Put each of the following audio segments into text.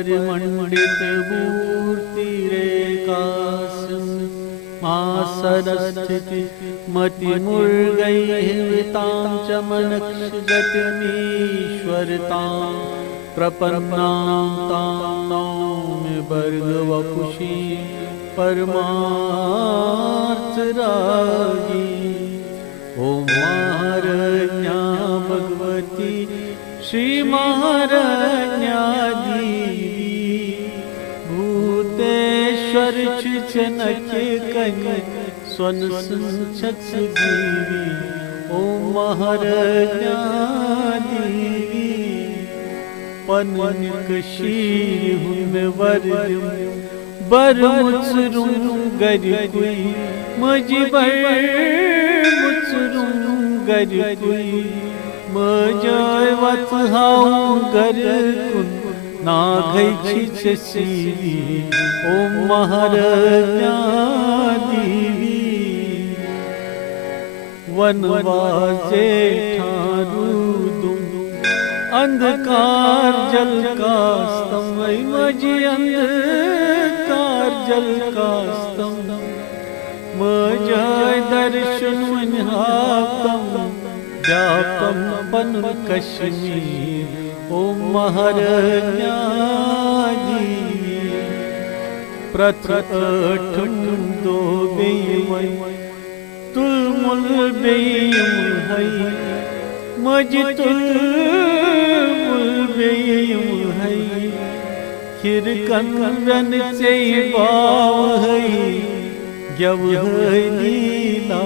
परिमण्डित मूर्तिरेकास्म सरस्थिति मतिमुर्गैः वितां च मनक्षगतिमीश्वरतां प्रपन्नां तां नौमि भर्गवपुषी परमार्थरागी। ओम महारण्या भगवती श्री महारण्यादेवी भूतेश्वर चनके कन्या स्वन संचत देवी। ओम महारण्यादेवी पनक शीर हुन वरदम बरमुचरुं गरुई मजी बरमुचरुं गरुई मजय वत हाउ गरुन नागै छिचसीवी। ओम महारण्यादेवी वनवासे ठारुदुम अंधकार जल का स्तंभ मजी अंधकार जल का स्तंभ मजय दर्शन मन्हातम व्यापम पन कश्मीर। ओम महारण्यादेवी प्रथम दो बेमय तुलमुल बेयम है मज तुलमुल बेयम है खिर कंगन से बाव है जब है लीला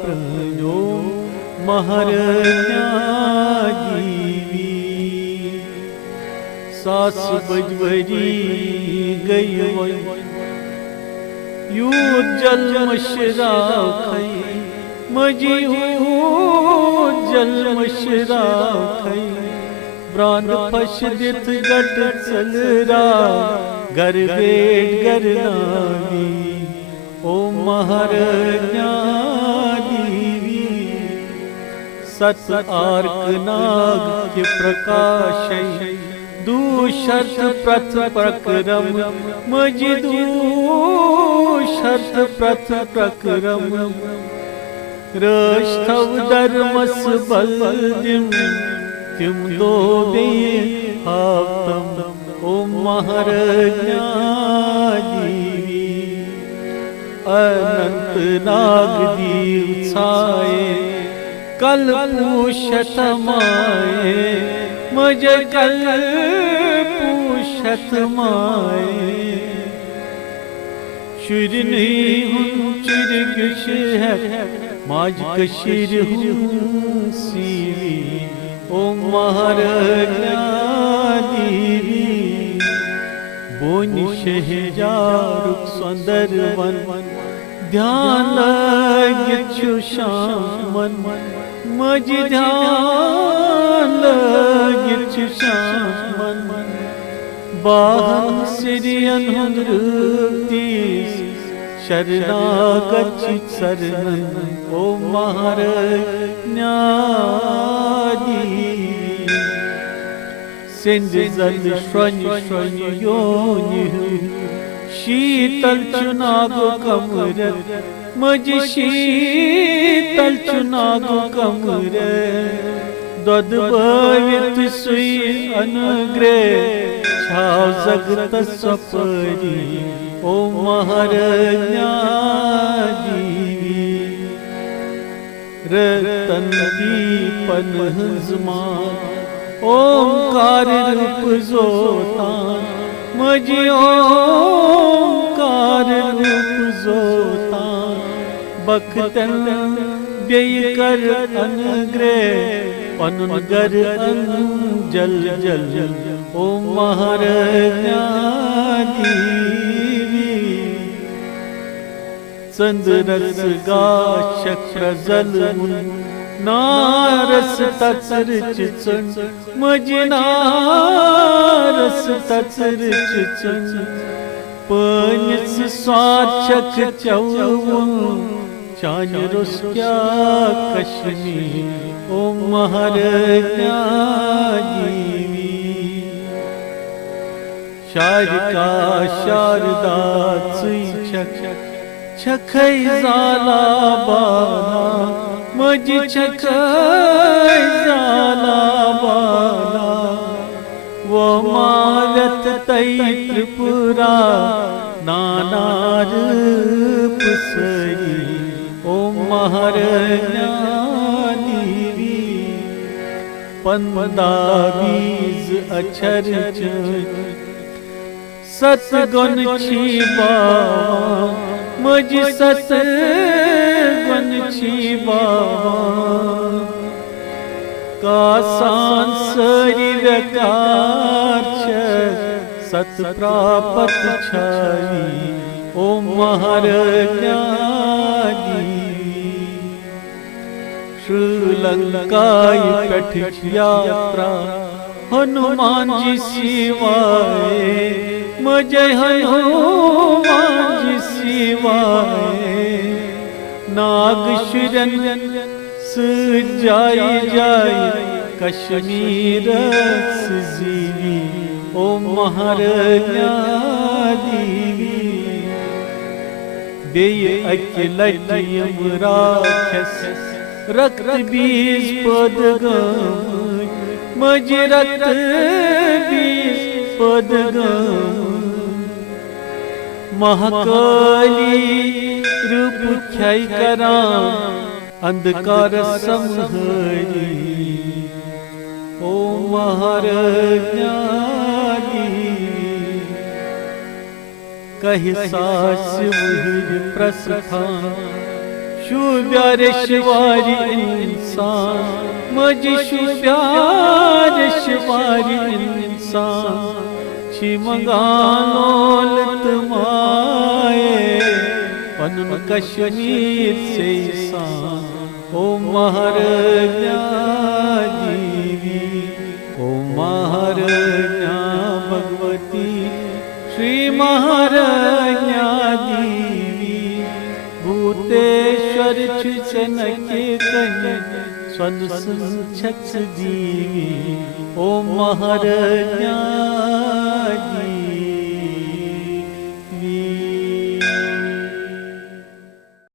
प्रयो महारण्यादेवी सास बजवरी गई यू जल मशरा खई मजी जल मशरा खई ब्रांद फश दित गट चलरा गर बेट गर नावी। ओम महारण्यादेवी सत आर्क नाग के प्रकाश दूषर्थ प्रथ प्रक्रम मजी दूषर्थ प्रथ प्रक्रम रष्टव धर्मस बलदिम तिम दो बे हातम। ओम महारण्यादेवी अनंत नाग दीव छाए कल पूषत माए मज कल पूषत माए शुर नहीं हूँ चिर किश है माज कशीर हूँ सीवी। ओम महारण्यादेवी बोन शहजारुक सुंदर वन ध्यान लगिछु शामन मज ध्यान लगिछु शामन बाहन सिरियन नृत्ति शरणागति शरणन। ओम महारण्यादेवी सिंध जल श्रवण श्रवण योनि शीतल चुनागो कमर मज शीतल चुनागो कमर दद भवित सुई अनुग्रह छाव जगत सपरी। ओम महारण्यादेवी रतन दीपन हजमान ओंकार रूप जोता मजी ओंकार रूप जोता बख्तन व्यय कर अनुग्रह पनुगर जल जल। ओम महारण्यादेवी चंद्रस गा शक्र जल नारस तत्सृच चन मज नारस तत्सृच चन पंच स्वाचक चौ चांदरुस क्या कश्मीर। ओम महारण्यादेवी शारिका शारदा छखै जाला बाला मजी छखै जाला बाला वो मारत तै त्रिपुरा नाना रूप सई ओ महारानी पंदा बीज अक्षर सतगुण छिबा मजी सतगुण छिबा का सांसरीर कार सत प्राप्त छाई ओ महारानी श्रीलंकाई पठ यात्रा हनुमान जी सिवाय मुझे हनुमान जी सिवाय नागशुरन जाई जाई कश्मीर जीवी ओ महारानी देय अकिलटियम राक्षस रक्त बीज पदगम मजी रक्त बीज पदगम महाकाली रूप ख्याई करा अंधकार संहरी ओ महारानी कहि सास प्रस्थान शुभ्यार शिवारी इंसान मजी शुभ्यार शिवारी इंसान छिमगानोल तुमाए पनुन कश्मीर से सान ओ महारानी ओ महारानी भगवती श्री महारानी भूतेश्वर चनके कहे स्वन संचक्ष दीवी ओ महारानी।